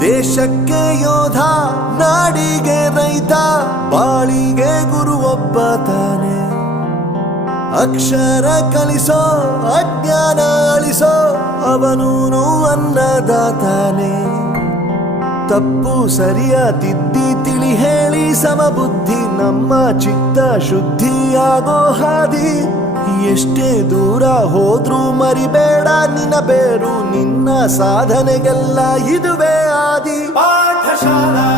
ದೇಶಕ್ಕೆ ಯೋಧ, ನಾಡಿಗೆ ರೈತ, ಬಾಳಿಗೆ ಗುರು ಒಬ್ಬ ತಾನೆ. ಅಕ್ಷರ ಕಲಿಸೋ, ಅಜ್ಞಾನ ಅಳಿಸೋ, ಅವನೂನು ಅನ್ನದಾತಾನೆ. ತಪ್ಪು ಸರಿಯ ತಿದ್ದಿ ತಿಳಿ ಹೇಳಿ ಸಮಬುದ್ಧಿ, ನಮ್ಮ ಚಿತ್ತ ಶುದ್ಧಿಯಾಗೋ ಹಾದಿ. ಎಷ್ಟೇ ದೂರ ಹೋದ್ರೂ ಮರಿಬೇಡ ನಿನ್ನ ಬೇರು, ನಿನ್ನ ಸಾಧನೆಗೆಲ್ಲ ಇದುವೇ ಆದಿ. ಪಾಠಶಾಲಾ